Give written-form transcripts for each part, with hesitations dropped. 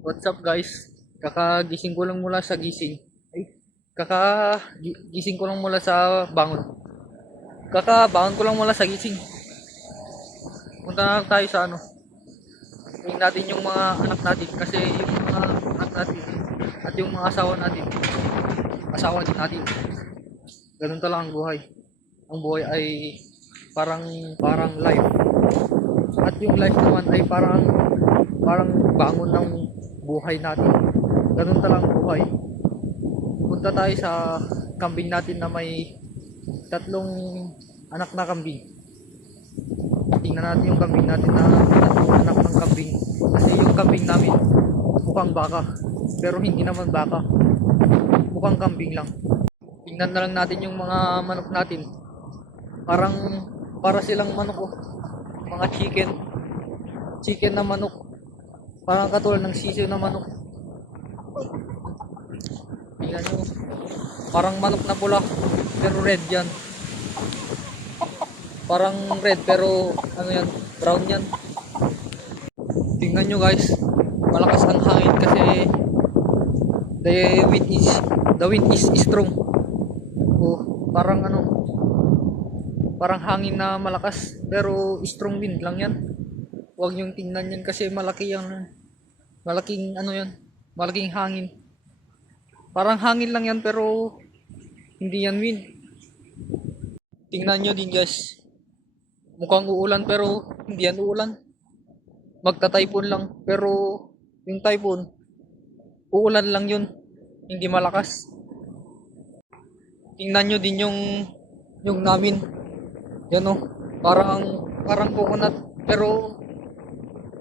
What's up guys? Kakagising ko lang mula sa gising. Kakagising ko lang mula sa bangon. Kakabangon ko lang mula sa gising. Punta na tayo sa ano. Tingnan natin yung mga anak natin kasi yung mga anak natin at yung mga asawa natin. Asawa din natin. Ganun talaga ang buhay. Ang buhay ay parang parang life. At yung life naman ay parang bangon ng buhay natin. Ganun talaga ang buhay. Punta tayo sa kambing natin na may tatlong anak na kambing. Tingnan natin yung kambing natin na tatlong anak ng kambing. Kasi yung kambing namin mukhang baka. Pero hindi naman baka. Mukhang kambing lang. Tingnan na lang natin yung mga manok natin. Para silang manok oh. Mga chicken. Chicken na manok. Parang katulad ng sisiw na manok. Tingnan nyo. Parang manok na pula. Pero red yan. Parang red pero ano yan, brown yan. Tingnan nyo guys. Malakas ang hangin kasi the wind is strong. Oh, parang ano, parang hangin na malakas pero strong wind lang yan. Huwag nyong tingnan yan kasi malaking ano yan, malaking hangin. Parang hangin lang yan pero hindi yan wind. Tingnan nyo din guys. Mukhang uulan pero hindi yan uulan. Magta-typhoon lang pero yung typhoon, uulan lang yun. Hindi malakas. Tingnan nyo din yung namin. Yan o. Parang coconut pero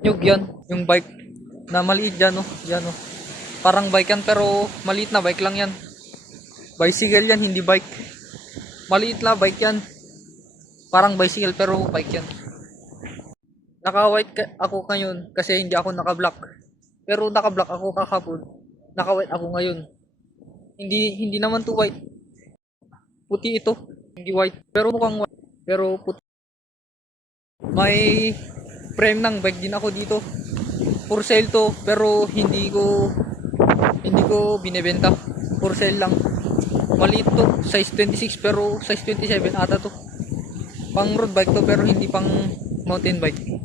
nyug yan. Yung bike na maliit dyan o. Yan o. Parang bike yan pero maliit na bike lang yan. Bicycle yan, hindi bike. Maliit na bike yan. Parang bicycle pero bike yan. Naka-white ako ngayon kasi hindi ako naka-black. Pero naka-black ako kakapon. Naka-white ako ngayon. Hindi naman to white. Puti ito. Hindi white. Pero mukhang white. Pero puti. May frame ng bike din ako dito. For sale to pero hindi ko binebenta. For sale lang. Maliit to. Size 26 pero size 27 ata to. Pang road bike to pero hindi pang mountain bike.